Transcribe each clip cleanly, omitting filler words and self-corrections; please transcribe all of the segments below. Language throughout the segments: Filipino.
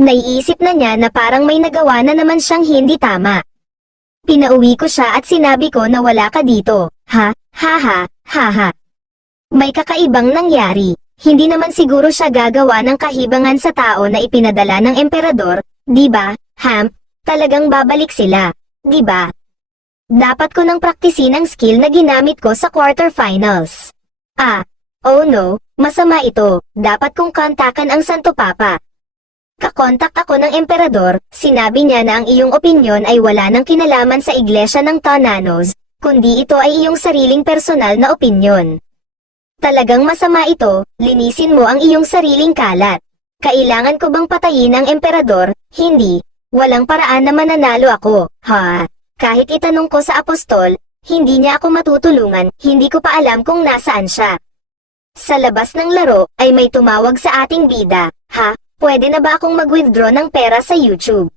Naiisip na niya na parang may nagawa na naman siyang hindi tama. Pinauwi ko siya at sinabi ko na wala ka dito. Ha, ha ha, ha ha. May kakaibang nangyari. Hindi naman siguro siya gagawa ng kahibangan sa tao na ipinadala ng emperador, di ba, Hamp? Talagang babalik sila, di ba? Dapat ko nang praktisin ang skill na ginamit ko sa quarterfinals. Ah, oh no, masama ito. Dapat kong kontakan ang Santo Papa. Kakontak ako ng emperador, sinabi niya na ang iyong opinyon ay wala nang kinalaman sa iglesia ng Tonanos, kundi ito ay iyong sariling personal na opinyon. Talagang masama ito, linisin mo ang iyong sariling kalat. Kailangan ko bang patayin ang emperador? Hindi. Walang paraan na mananalo ako, ha? Kahit itanong ko sa apostol, hindi niya ako matutulungan, hindi ko pa alam kung nasaan siya. Sa labas ng laro, ay may tumawag sa ating bida, ha? Pwede na ba akong mag-withdraw ng pera sa YouTube?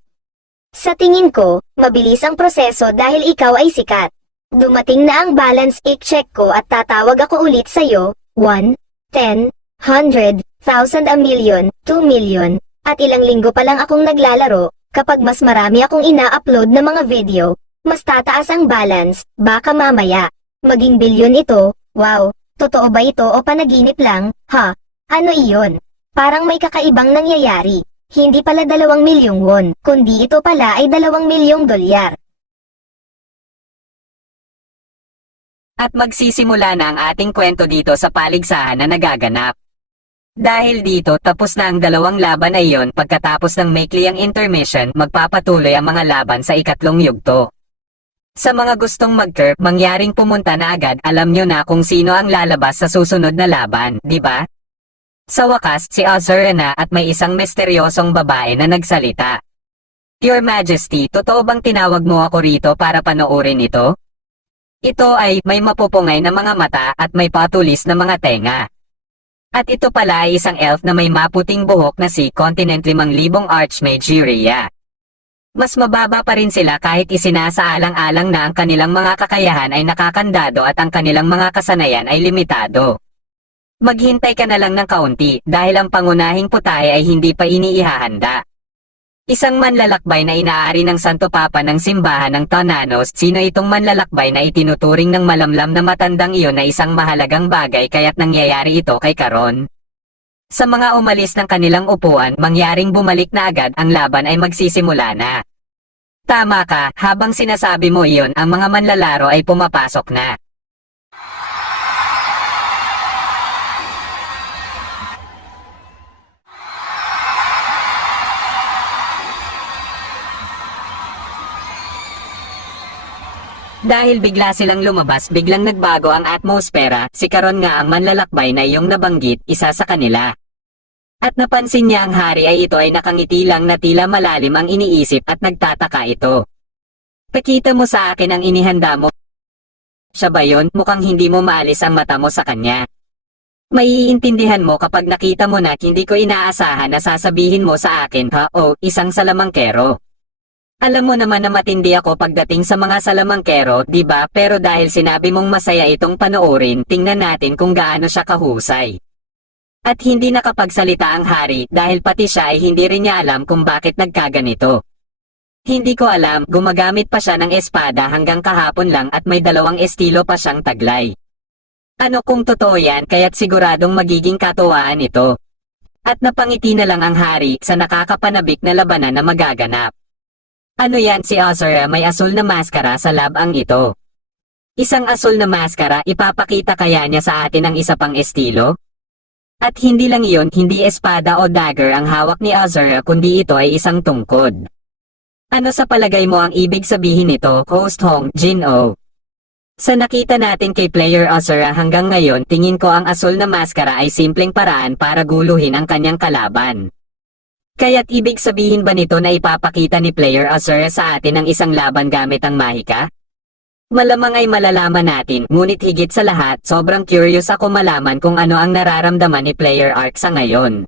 Sa tingin ko, mabilis ang proseso dahil ikaw ay sikat. Dumating na ang balance, i-check ko at tatawag ako ulit sa'yo, 1, 10, 100, 1,000 a million, 2 million, at ilang linggo pa lang akong naglalaro, kapag mas marami akong ina-upload na mga video, mas tataas ang balance, baka mamaya, maging bilyon ito, wow, totoo ba ito o panaginip lang, ha? Ano iyon? Parang may kakaibang nangyayari, hindi pala 2 milyong won, kundi ito pala ay 2 milyong dolyar. At magsisimula na ang ating kwento dito sa paligsahan na nagaganap. Dahil dito tapos na ang 2 laban ay yon, pagkatapos ng maikliang intermission magpapatuloy ang mga laban sa ikatlong yugto. Sa mga gustong mag-curve, mangyaring pumunta na agad, alam nyo na kung sino ang lalabas sa susunod na laban, di ba? Sa wakas, si Azura na at may isang misteryosong babae na nagsalita. Your Majesty, totoo bang tinawag mo ako rito para panoorin ito? Ito ay may mapupungay na mga mata at may patulis na mga tenga. At ito pala ay isang elf na may maputing buhok na si Continent 5,000 Archmage Yuria. Mas mababa pa rin sila kahit isinasaalang-alang na ang kanilang mga kakayahan ay nakakandado at ang kanilang mga kasanayan ay limitado. Maghintay ka na lang ng kaunti dahil ang pangunahing putahe ay hindi pa iniihahanda. Isang manlalakbay na inaari ng Santo Papa ng simbahan ng Tonanos. Sino itong manlalakbay na itinuturing ng malamlam na matandang iyon na isang mahalagang bagay kaya't nangyayari ito kay Karon? Sa mga umalis ng kanilang upuan, mangyaring bumalik na agad, ang laban ay magsisimula na. Tama ka, habang sinasabi mo iyon, ang mga manlalaro ay pumapasok na. Dahil bigla silang lumabas, biglang nagbago ang atmosfera, si Karon nga ang manlalakbay na iyong nabanggit, isa sa kanila. At napansin niya ang hari ay ito ay nakangiti lang na tila malalim ang iniisip at nagtataka ito. Pakita mo sa akin ang inihanda mo. Siya ba yon? Mukhang hindi mo maalis ang mata mo sa kanya. Maiintindihan mo kapag nakita mo na hindi ko inaasahan na sasabihin mo sa akin, ha? O, isang salamangkero. Alam mo naman na matindi ako pagdating sa mga salamangkero, di ba? Pero dahil sinabi mong masaya itong panoorin, tingnan natin kung gaano siya kahusay. At hindi nakapagsalita ang hari dahil pati siya ay hindi rin niya alam kung bakit nagkaganito. Hindi ko alam, gumagamit pa siya ng espada hanggang kahapon lang at may 2 estilo pa siyang taglay. Ano kung totoo yan, kaya't siguradong magiging katuwaan ito. At napangiti na lang ang hari sa nakakapanabik na labanan na magaganap. Ano yan, si Azura may asul na maskara sa labang ito. Isang asul na maskara, ipapakita kaya niya sa atin ang isa pang estilo? At hindi lang iyon, hindi espada o dagger ang hawak ni Azura kundi ito ay isang tungkod. Ano sa palagay mo ang ibig sabihin nito, Host Hong Jin-o? Sa nakita natin kay Player Azura hanggang ngayon, tingin ko ang asul na maskara ay simpleng paraan para guluhin ang kanyang kalaban. Kaya't ibig sabihin ba nito na ipapakita ni Player Azura sa atin ang isang laban gamit ang mahika? Malamang ay malalaman natin, ngunit higit sa lahat, sobrang curious ako malaman kung ano ang nararamdaman ni Player Ark sa ngayon.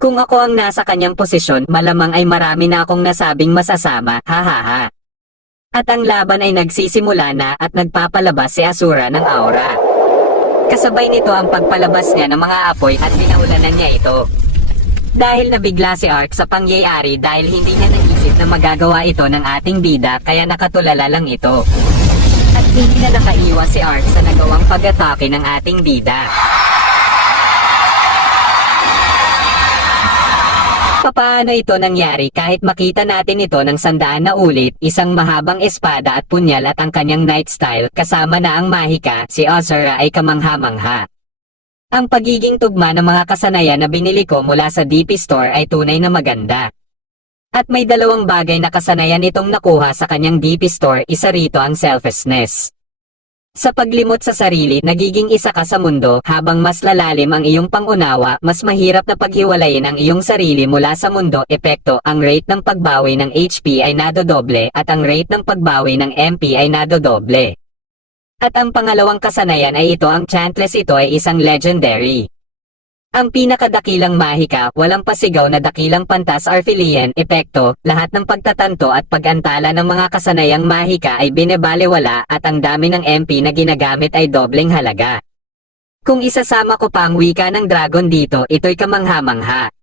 Kung ako ang nasa kanyang posisyon, malamang ay marami na akong nasabing masasama, hahaha. At ang laban ay nagsisimula na at nagpapalabas si Azura ng aura. Kasabay nito ang pagpalabas niya ng mga apoy at pinaulanan niya ito. Dahil nabigla si Ark sa pangyayari dahil hindi niya naisip na magagawa ito ng ating bida kaya nakatulala lang ito. At hindi na nakaiwas si Ark sa nagawang pag-atake ng ating bida. Papaano ito nangyari kahit makita natin ito ng 100 na ulit, isang mahabang espada at punyal at ang kanyang knight style kasama na ang mahika, si Azura ay kamangha-mangha. Ang pagiging tugma ng mga kasanayan na binili ko mula sa DP Store ay tunay na maganda. At may dalawang bagay na kasanayan itong nakuha sa kanyang DP Store, isa rito ang selflessness. Sa paglimot sa sarili, nagiging isa ka sa mundo, habang mas lalalim ang iyong pangunawa, mas mahirap na paghiwalayin ang iyong sarili mula sa mundo. Epekto, ang rate ng pagbawi ng HP ay nadodoble at ang rate ng pagbawi ng MP ay nadodoble. At ang pangalawang kasanayan ay ito, ang Chantless, ito ay isang legendary. Ang pinakadakilang mahika, walang pasigaw na dakilang pantas Arphelian. Epekto, lahat ng pagtatanto at pag-antala ng mga kasanayang mahika ay binebalewala at ang dami ng MP na ginagamit ay dobleng halaga. Kung isasama ko pa ang wika ng dragon dito, ito'y kamangha-mangha.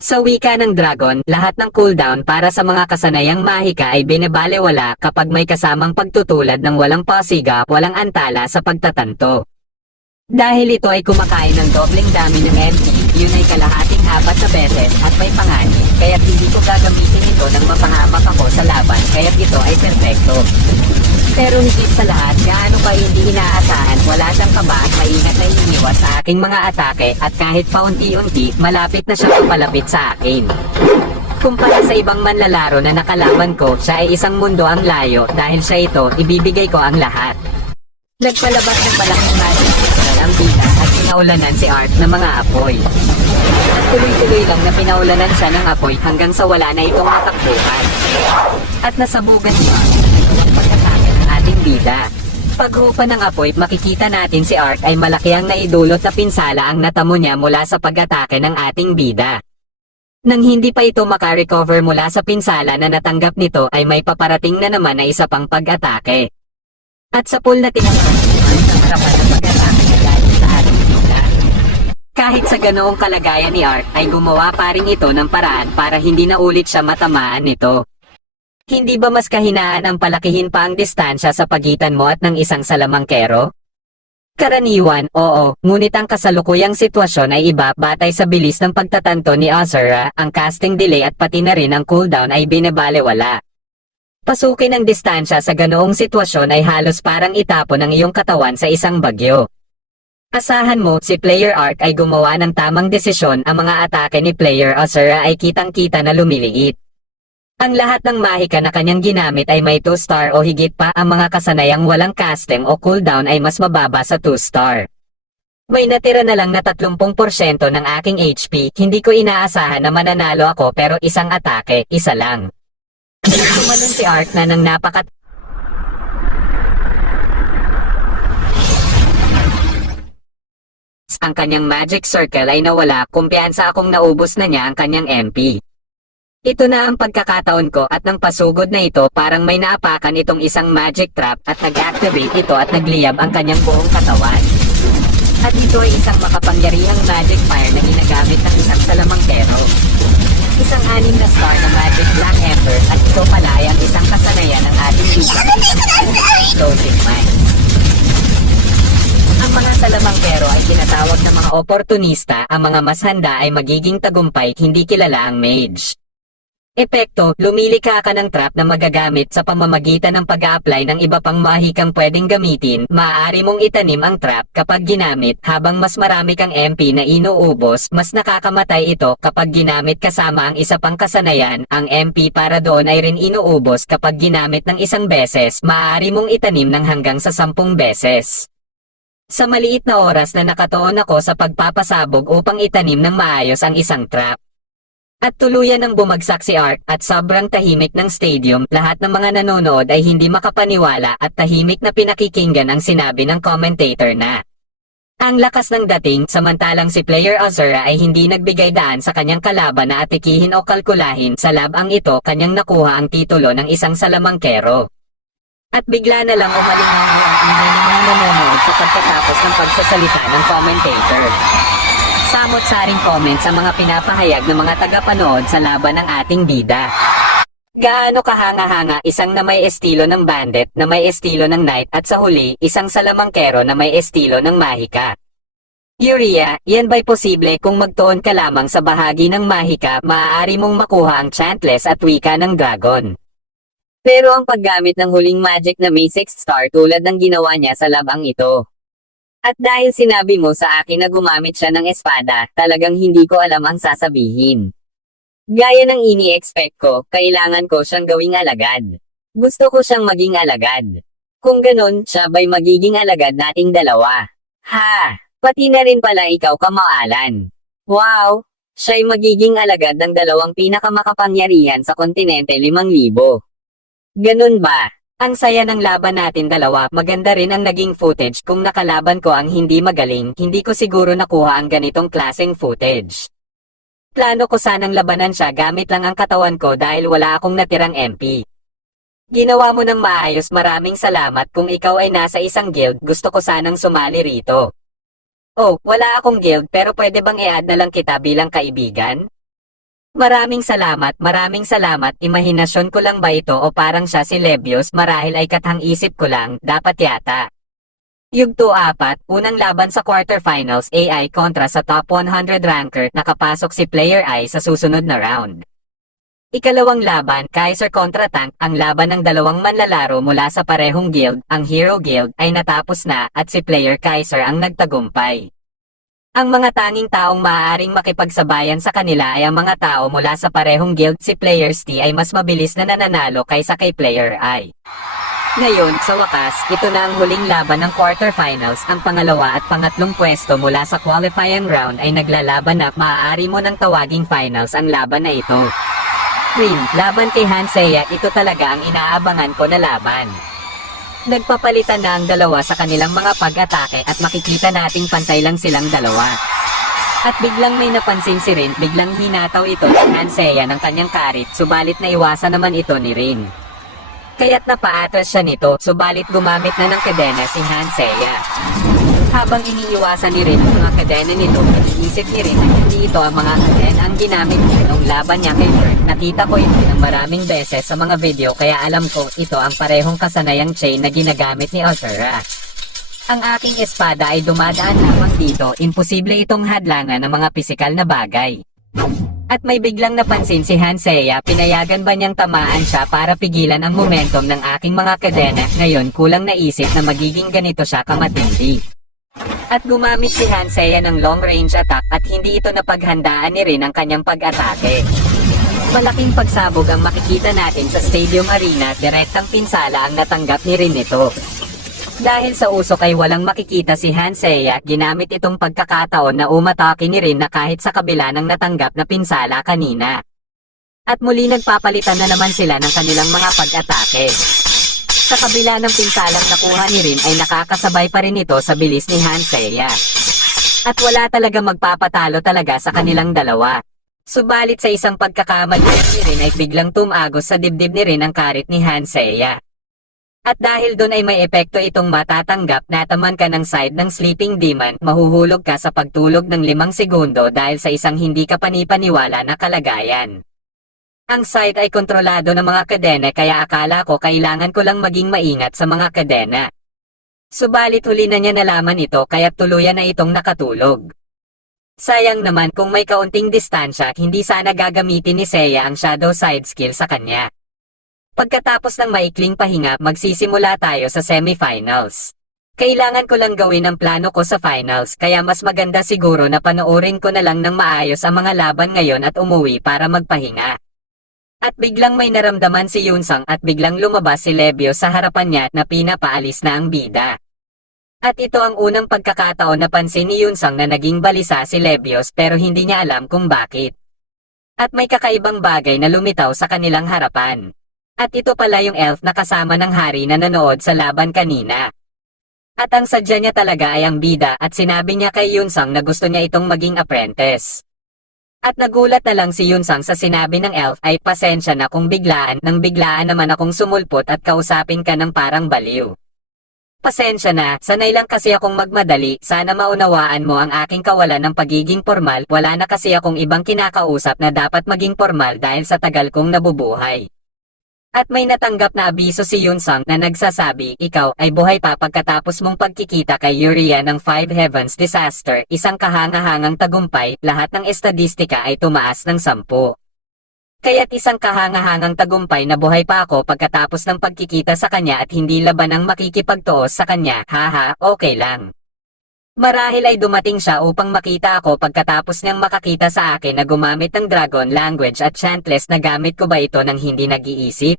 Sa wika ng dragon, lahat ng cooldown para sa mga kasanayang mahika ay binebalewala kapag may kasamang pagtutulad ng walang pasiga, walang antala sa pagtatanto. Dahil ito ay kumakain ng dobleng dami ng MP, yun ay kalahating 4 na beses at may panganib, kaya't hindi ko gagamitin ito nang mapahamak ako sa laban, kaya't ito ay perfecto. Pero higit sa lahat, gaano pa hindi inaasahan, wala siyang kaba at maingat na hiniwas sa aking mga atake at kahit paunti-unti, malapit na siya papalapit sa akin. Kumpara sa ibang manlalaro na nakalaban ko, siya ay isang mundo ang layo dahil sa ito, ibibigay ko ang lahat. Nagpalabas ng malaking magic crystal ang bida at pinaulanan si Ark ng mga apoy. At tuloy-tuloy lang na pinaulanan siya ng apoy hanggang sa wala na itong matakbuhan. At nasabugan niya ang pagkatake ng ating bida. Paghupa ng apoy, makikita natin si Ark ay malaki ang naidulot na pinsala ang natamo niya mula sa pag-atake ng ating bida. Nang hindi pa ito makarecover mula sa pinsala na natanggap nito ay may paparating na naman na isa pang pag-atake. At sa pool na tinanggap sa harapan ng pag-atake na galing sa ating bida. Kahit sa ganoong kalagayan ni Ark ay gumawa pa rin ito ng paraan para hindi na ulit siya matamaan nito. Hindi ba mas kahinaan ang palakihin pa ang distansya sa pagitan mo at ng isang salamangkero? Karaniwan, oo, ngunit ang kasalukuyang sitwasyon ay iba batay sa bilis ng pagtatanto ni Azura, ang casting delay at pati na rin ang cooldown ay binebalewala. Pasukin ang distansya sa ganoong sitwasyon ay halos parang itapon ang iyong katawan sa isang bagyo. Asahan mo, si Player Ark ay gumawa ng tamang desisyon, ang mga atake ni Player Azura ay kitang-kita na lumiliit. Ang lahat ng mahika na kanyang ginamit ay may 2-star o higit pa, ang mga kasanayang walang casting o cooldown ay mas mababa sa 2-star. May natira na lang na 30% ng aking HP, hindi ko inaasahan na mananalo ako pero isang atake, isa lang. Tumalon si Ark na ng ang kanyang magic circle ay nawala, kumpiyansa akong naubos na niya ang kanyang MP. Ito na ang pagkakataon ko at nang pasugod na ito parang may naapakan itong isang magic trap at nag-activate ito at nagliyab ang kanyang buong katawan. At ito ay isang makapangyarihang magic fire na ginagamit ng isang salamangkero. Isang 6 na star na Magic Black Ember at ito pala ay ang isang kasanayan ng ating explosive mind. Ang mga salamangkero ay tinatawag na mga oportunista, ang mga mas handa ay magiging tagumpay, hindi kilala ang mage. Epekto, lumilika ka ng trap na magagamit sa pamamagitan ng pag-a-apply ng iba pang mahikang pwedeng gamitin. Maaari mong itanim ang trap kapag ginamit habang mas marami kang MP na inuubos, mas nakakamatay ito kapag ginamit kasama ang isa pang kasanayan. Ang MP para doon ay rin inuubos kapag ginamit ng isang beses, maaari mong itanim ng hanggang sa 10 beses. Sa maliit na oras na nakatuon ako sa pagpapasabog upang itanim ng maayos ang isang trap. At tuluyan ng bumagsak si Ark at sobrang tahimik ng stadium, lahat ng mga nanonood ay hindi makapaniwala at tahimik na pinakikinggan ang sinabi ng commentator na ang lakas ng dating, samantalang si Player Azura ay hindi nagbigay daan sa kanyang kalaban na atikihin o kalkulahin. Sa labang ito kanyang nakuha ang titulo ng isang salamangkero. At bigla na lang umalingaw ang ingay ng mga nanonood sa pagkatapos ng pagsasalita ng commentator. Samot-saring comment sa mga pinapahayag ng mga tagapanood sa laban ng ating bida. Gaano kahanga-hanga isang na may estilo ng bandit, na may estilo ng knight at sa huli, isang salamangkero na may estilo ng mahika. Urea, yan ba'y posible kung magtuon ka lamang sa bahagi ng mahika, maaari mong makuha ang chantless at wika ng dragon. Pero ang paggamit ng huling magic na may 6 star tulad ng ginawa niya sa labang ito. At dahil sinabi mo sa akin na gumamit siya ng espada, talagang hindi ko alam ang sasabihin. Gaya ng ini-expect ko, kailangan ko siyang gawing alagad. Gusto ko siyang maging alagad. Kung ganun, siya ba'y magiging alagad nating dalawa? Ha! Pati na rin pala ikaw kamaalan. Wow! Siya'y magiging alagad ng dalawang pinakamakapangyarihan sa kontinente 5,000. Ganun ba? Ang saya ng laban natin dalawa, maganda rin ang naging footage kung nakalaban ko ang hindi magaling, hindi ko siguro nakuha ang ganitong klaseng footage. Plano ko sanang labanan siya gamit lang ang katawan ko dahil wala akong natirang MP. Ginawa mo ng maayos, maraming salamat. Kung ikaw ay nasa isang guild, gusto ko sanang sumali rito. Oh, wala akong guild pero pwede bang i-add na lang kita bilang kaibigan? Maraming salamat, imahinasyon ko lang ba ito o parang siya si Lebios, marahil ay kathang isip ko lang, dapat yata. Yugto 4, unang laban sa quarterfinals AI kontra sa top 100 ranker, nakapasok si Player I sa susunod na round. Ikalawang laban, Kaiser kontra Tank, ang laban ng dalawang manlalaro mula sa parehong guild, ang Hero Guild, ay natapos na at si Player Kaiser ang nagtagumpay. Ang mga tanging taong maaaring makipagsabayan sa kanila ay ang mga tao mula sa parehong guild. Si Player T ay mas mabilis na nananalo kaysa kay Player I. Ngayon, sa wakas, ito na ang huling laban ng quarterfinals. Ang pangalawa at pangatlong pwesto mula sa qualifying round ay naglalaban na maaari mo nang tawaging finals ang laban na ito. Rin, laban kay Hansea, ito talaga ang inaabangan ko na laban. Nagpapalitan na ang dalawa sa kanilang mga pag-atake at makikita nating pantay lang silang dalawa. At biglang may napansin si Rin, biglang hinataw ito ng Hansea ng kanyang karit, subalit naiwasan naman ito ni Rin. Kaya't napaatras siya nito, subalit gumamit na ng kadena si Hansea. Habang iniiwasan ni Rin ang mga kadena nito, iniisip ni Rin na hindi ito ang mga kadena ang ginamit niya nung laban niya kay Bert. Nakita ko ito ng maraming beses sa mga video kaya alam ko ito ang parehong kasanayang chain na ginagamit ni Azura. Ang aking espada ay dumadaan lamang dito, imposible itong hadlangan ng mga pisikal na bagay. At may biglang napansin si Hansea, pinayagan ba niyang tamaan siya para pigilan ang momentum ng aking mga kadena? Ngayon kulang naisip na magiging ganito siya kamatindi. At gumamit si Hansea ng long range attack at hindi ito napaghandaan ni Rin ang kanyang pag-atake. Malaking pagsabog ang makikita natin sa Stadium Arena, direktang pinsala ang natanggap ni Rin nito. Dahil sa usok ay walang makikita si Hansea, ginamit itong pagkakataon na umatake ni Rin na kahit sa kabila ng natanggap na pinsala kanina. At muli nagpapalitan na naman sila ng kanilang mga pag-atake. Sa kabila ng pinsalang nakuha ni Rin ay nakakasabay pa rin ito sa bilis ni Hansea. At wala talaga magpapatalo talaga sa kanilang dalawa. Subalit sa isang pagkakamali ni Rin ay biglang tumagos sa dibdib ni Rin ang karit ni Hansea. At dahil doon ay may epekto itong matatanggap, nataman ka ng side ng Sleeping Demon, mahuhulog ka sa pagtulog ng 5 segundo dahil sa isang hindi ka panipaniwala na kalagayan. Ang side ay kontrolado ng mga kadena kaya akala ko kailangan ko lang maging maingat sa mga kadena. Subalit huli na niya nalaman ito kaya tuluyan na itong nakatulog. Sayang naman kung may kaunting distansya, hindi sana gagamitin ni Seiya ang shadow side skill sa kanya. Pagkatapos ng maikling pahinga, magsisimula tayo sa semifinals. Kailangan ko lang gawin ang plano ko sa finals, kaya mas maganda siguro na panoorin ko na lang ng maayos ang mga laban ngayon at umuwi para magpahinga. At biglang may naramdaman si Yunsang at biglang lumabas si Lebios sa harapan niya na pinapaalis na ang bida. At ito ang unang pagkakataon na pansin ni Yunsang na naging balisa si Lebios pero hindi niya alam kung bakit. At may kakaibang bagay na lumitaw sa kanilang harapan. At ito pala yung elf na kasama ng hari na nanood sa laban kanina. At ang sadya niya talaga ay ang bida at sinabi niya kay Yunsang na gusto niya itong maging apprentice. At nagulat na lang si Yunsang sa sinabi ng elf ay pasensya na kung biglaan, nang biglaan naman akong sumulpot at kausapin ka ng parang baliw. Pasensya na, sanay lang kasi akong magmadali, sana maunawaan mo ang aking kawalan ng pagiging formal, wala na kasi akong ibang kinakausap na dapat maging formal dahil sa tagal kong nabubuhay. At may natanggap na abiso si Yunsang na nagsasabi, ikaw ay buhay pa pagkatapos mong pagkikita kay Yuria ng Five Heavens Disaster, isang kahangahangang tagumpay, lahat ng estadistika ay tumaas ng 10. Kaya't isang kahangahangang tagumpay na buhay pa ako pagkatapos ng pagkikita sa kanya at hindi laban ang makikipagtuos sa kanya, haha, okay lang. Marahil ay dumating siya upang makita ako pagkatapos niyang makakita sa akin na gumamit ng dragon language at chantless na gamit ko ba ito nang hindi nag-iisip?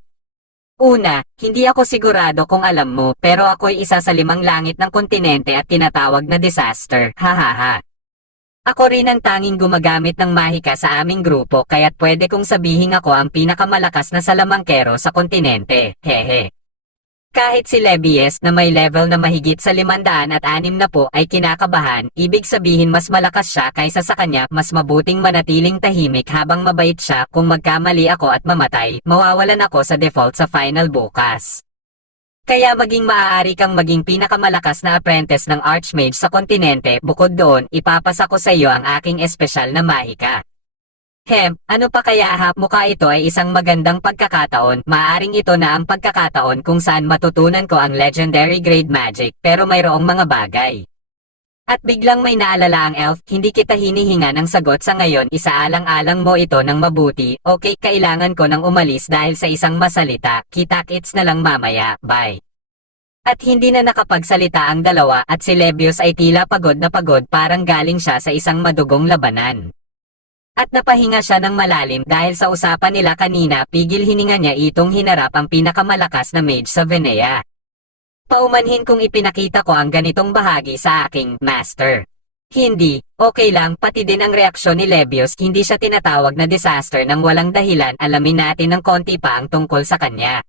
Una, hindi ako sigurado kung alam mo pero ako'y isa sa 5 langit ng kontinente at tinatawag na disaster, hahaha. Ako rin ang tanging gumagamit ng mahika sa aming grupo kaya't pwede kong sabihin ako ang pinakamalakas na salamangkero sa kontinente, hehe. Kahit si Levies na may level na mahigit sa 560 ay kinakabahan, ibig sabihin mas malakas siya kaysa sa kanya, mas mabuting manatiling tahimik habang mabait siya, kung magkamali ako at mamatay, mawawalan ako sa default sa final bukas. Kaya maging maaari kang maging pinakamalakas na apprentice ng Archmage sa kontinente, bukod doon, ipapasa ko sa iyo ang aking espesyal na mahika. Ano pa kaya ha? Mukha ito ay isang magandang pagkakataon, maaring ito na ang pagkakataon kung saan matutunan ko ang legendary grade magic, pero mayroong mga bagay. At biglang may naalala ang elf, hindi kita hinihinga ng sagot sa ngayon, isaalang-alang mo ito ng mabuti, okay kailangan ko nang umalis dahil sa isang masalita, kita-kits na lang mamaya, bye. At hindi na nakapagsalita ang dalawa at si Levios ay tila pagod na pagod parang galing siya sa isang madugong labanan. At napahinga siya ng malalim dahil sa usapan nila kanina, pigil hininga niya itong hinarap ang pinakamalakas na mage sa Venea. Paumanhin kung ipinakita ko ang ganitong bahagi sa aking master. Hindi, okay lang, pati din ang reaksyon ni Levios, hindi siya tinatawag na disaster ng walang dahilan, alamin natin ng konti pa ang tungkol sa kanya.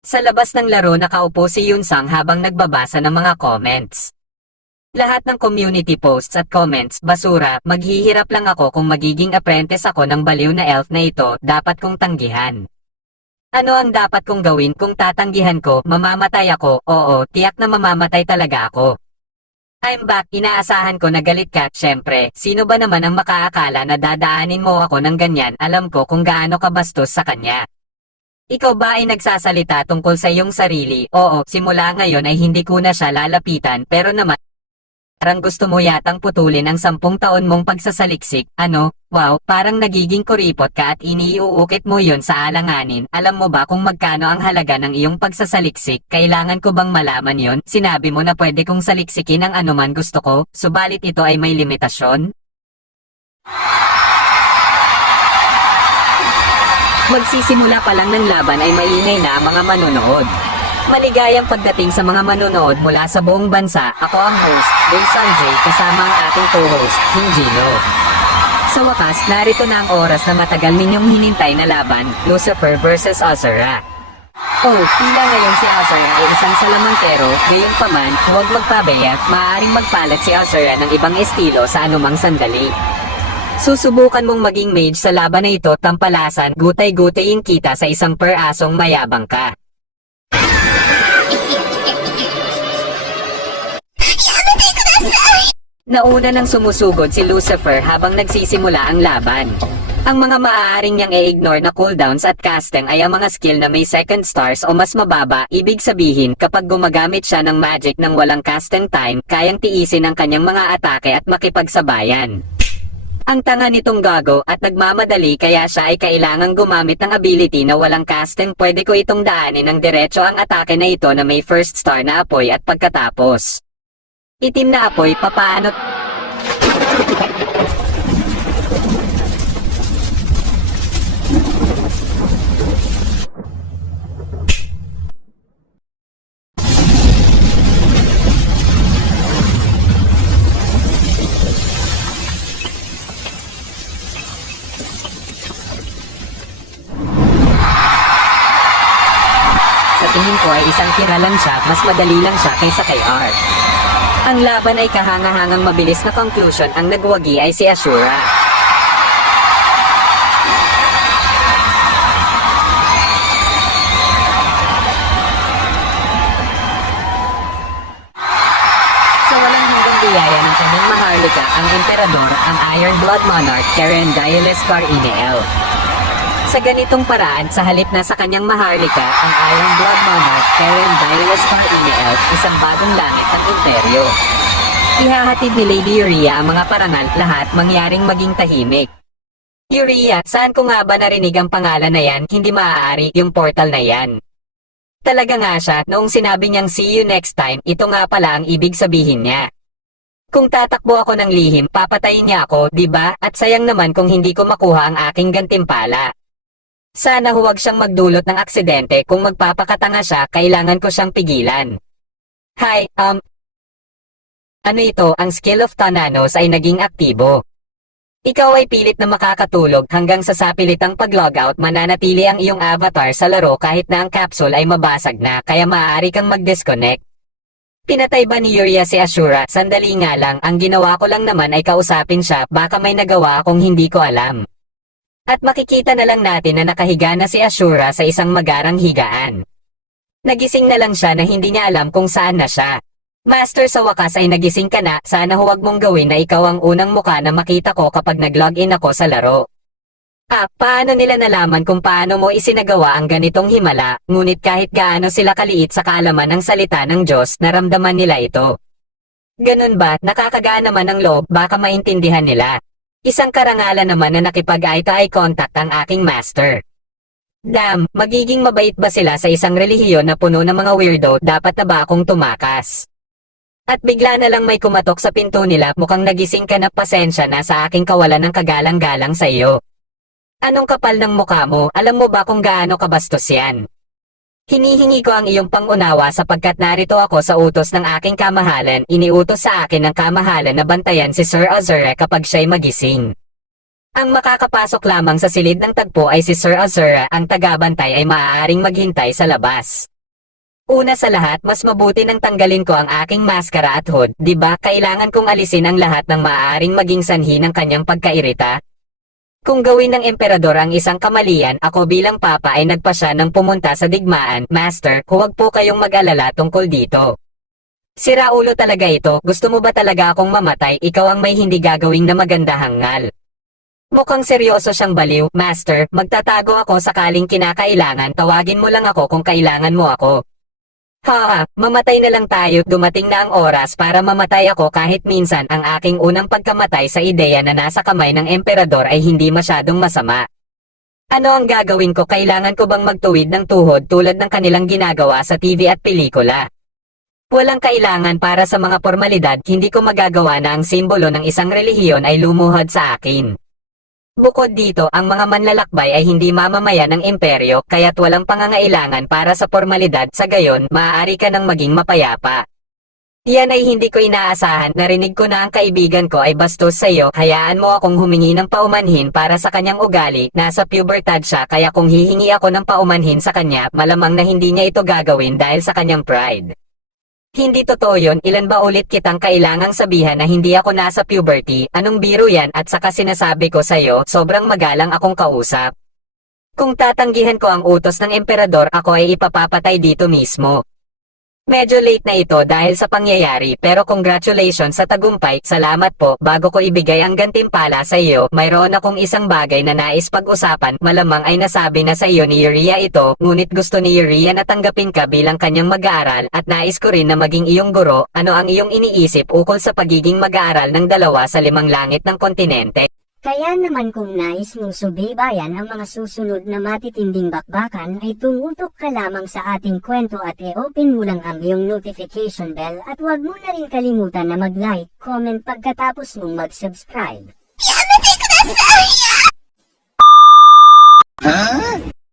Sa labas ng laro nakaupo si Yunsang habang nagbabasa ng mga comments. Lahat ng community posts at comments, basura, maghihirap lang ako kung magiging apprentice ako ng baliw na elf na ito, dapat kong tanggihan. Ano ang dapat kong gawin kung tatanggihan ko, mamamatay ako, oo, tiyak na mamamatay talaga ako. I'm back, inaasahan ko na galit ka, syempre, sino ba naman ang makaakala na dadaanin mo ako ng ganyan, alam ko kung gaano ka bastos sa kanya. Ikaw ba ay nagsasalita tungkol sa iyong sarili? Oo, simula ngayon ay hindi ko na siya lalapitan, pero naman, parang gusto mo yatang putulin ang 10 taon mong pagsasaliksik, ano? Wow, parang nagiging kuripot ka at iniuukit mo yon sa alanganin. Alam mo ba kung magkano ang halaga ng iyong pagsasaliksik? Kailangan ko bang malaman yon? Sinabi mo na pwede kong saliksikin ang anuman gusto ko, subalit ito ay may limitasyon? Magsisimula pa lang ng laban ay maingay na ang mga manonood. Maligayang pagdating sa mga manonood mula sa buong bansa, ako ang host, Dave Sanjay, kasama ang ating co-host, King Gino. Sa wakas, narito na ang oras na matagal ninyong hinintay na laban, Lucifer vs. Azura. Oh, tila ngayon si Azura ay isang salamangkero, gayunpaman, huwag magpabaya, maaaring magpalat si Azura ng ibang estilo sa anumang sandali. Susubukan mong maging mage sa laban na ito, tampalasan, gutay-gutayin kita sa isang per-asong mayabang ka. Nauna nang sumusugod si Lucifer habang nagsisimula ang laban. Ang mga maaaring niyang i-ignore na cooldowns at casting ay ang mga skill na may second stars o mas mababa, ibig sabihin kapag gumagamit siya ng magic ng walang casting time, kayang tiisin ang kanyang mga atake at makipagsabayan. Ang tanga nitong gago at nagmamadali kaya siya ay kailangang gumamit ng ability na walang casting, pwede ko itong daanin ng diretso ang atake na ito na may first star na apoy at pagkatapos itim na apoy, papaano? Sa tingin ko ay isang tira lang siya, mas madali lang siya kaysa kay Art. Ang laban ay kahangahangang mabilis na conclusion, ang nagwagi ay si Ashura. Maharlika ang emperador, ang Iron Blood Monarch Karen Dieles Car-Ineel. Sa ganitong paraan, sa halip na sa kanyang Maharlika, ang Iron Blood Monarch Karen Dieles Car-Ineel, isang bagong langit ang imperyo. Ihahatid ni Lady Uria ang mga parangal, lahat mangyaring maging tahimik. Uria, saan ko nga ba narinig ang pangalan na yan? Hindi maaari yung portal na yan. Talaga nga siya, noong sinabi niyang see you next time, ito nga pala ang ibig sabihin niya. Kung tatakbo ako ng lihim, papatayin niya ako, di ba? At sayang naman kung hindi ko makuha ang aking gantimpala. Sana huwag siyang magdulot ng aksidente, kung magpapakatanga siya, kailangan ko siyang pigilan. Hi, ano ito, ang skill of Thananos ay naging aktibo. Ikaw ay pilit na makakatulog hanggang sa sapilitang pag-logout mananatili ang iyong avatar sa laro kahit na ang capsule ay mabasag na kaya maaari kang mag-disconnect. Pinatay ba ni Uria si Ashura? Sandali nga lang, ang ginawa ko lang naman ay kausapin siya, baka may nagawa akong hindi ko alam. At makikita na lang natin na nakahiga na si Ashura sa isang magarang higaan. Nagising na lang siya na hindi niya alam kung saan na siya. Master, sa wakas ay nagising ka na, sana huwag mong gawin na ikaw ang unang muka na makita ko kapag nag-login ako sa laro. Paano nila nalaman kung paano mo isinagawa ang ganitong himala, ngunit kahit gaano sila kaliit sa kaalaman ng salita ng Diyos, naramdaman nila ito. Ganun ba, nakakagaan naman ang loob, baka maintindihan nila. Isang karangalan naman na nakipag-eye-to-eye contact ang aking master. Damn, magiging mabait ba sila sa isang relihiyon na puno ng mga weirdo, dapat na ba akong tumakas? At bigla na lang may kumatok sa pinto nila, mukhang nagising ka na, pasensya na sa aking kawalan ng kagalang-galang sa iyo. Anong kapal ng mukha mo, alam mo ba kung gaano kabastos yan? Hinihingi ko ang iyong pangunawa sapagkat narito ako sa utos ng aking kamahalan, iniutos sa akin ng kamahalan na bantayan si Sir Azura kapag siya'y magising. Ang makakapasok lamang sa silid ng tagpo ay si Sir Azura, ang tagabantay ay maaaring maghintay sa labas. Una sa lahat, mas mabuti nang tanggalin ko ang aking maskara at hood, di ba? Kailangan kong alisin ang lahat ng maaaring maging sanhi ng kanyang pagkairita. Kung gawin ng emperador ang isang kamalian, ako bilang papa ay nagpasya ng pumunta sa digmaan. Master, huwag po kayong mag-alala tungkol dito. Sira ulo talaga ito, gusto mo ba talaga akong mamatay? Ikaw ang may hindi gagawing na maganda hangal. Mukhang seryoso siyang baliw. Master, magtatago ako sakaling kinakailangan, tawagin mo lang ako kung kailangan mo ako. Mamatay na lang tayo, dumating na ang oras para mamatay ako kahit minsan ang aking unang pagkamatay sa ideya na nasa kamay ng emperador ay hindi masyadong masama. Ano ang gagawin ko? Kailangan ko bang magtuwid ng tuhod tulad ng kanilang ginagawa sa TV at pelikula? Walang kailangan para sa mga formalidad, hindi ko magagawa na ang simbolo ng isang relihiyon ay lumuhod sa akin. Bukod dito, ang mga manlalakbay ay hindi mamamayan ng imperyo, kaya't walang pangangailangan para sa formalidad, sa gayon, maaari ka nang maging mapayapa. Yan ay hindi ko inaasahan, narinig ko na ang kaibigan ko ay bastos sa iyo, hayaan mo akong humingi ng paumanhin para sa kanyang ugali, nasa pubertad siya kaya kung hihingi ako ng paumanhin sa kanya, malamang na hindi niya ito gagawin dahil sa kanyang pride. Hindi totoo yun, ilan ba ulit kitang kailangang sabihan na hindi ako nasa puberty, anong biro yan at saka sinasabi ko sa'yo, sobrang magalang akong kausap. Kung tatanggihan ko ang utos ng emperador, ako ay ipapapatay dito mismo. Medyo late na ito dahil sa pangyayari, pero congratulations sa tagumpay, salamat po. Bago ko ibigay ang gantimpala sa iyo, mayroon akong isang bagay na nais pag-usapan, malamang ay nasabi na sa iyo ni Uria ito, ngunit gusto ni Uria na tanggapin ka bilang kanyang mag-aaral, at nais ko rin na maging iyong guro. Ano ang iyong iniisip ukol sa pagiging mag-aaral ng dalawa sa limang langit ng kontinente? Kaya naman kung nais mong subaybayan ang mga susunod na matitinding bakbakan ay tumutok ka lamang sa ating kwento at i-open mo lang ang iyong notification bell at huwag mo na rin kalimutan na mag-like, comment pagkatapos mong mag-subscribe.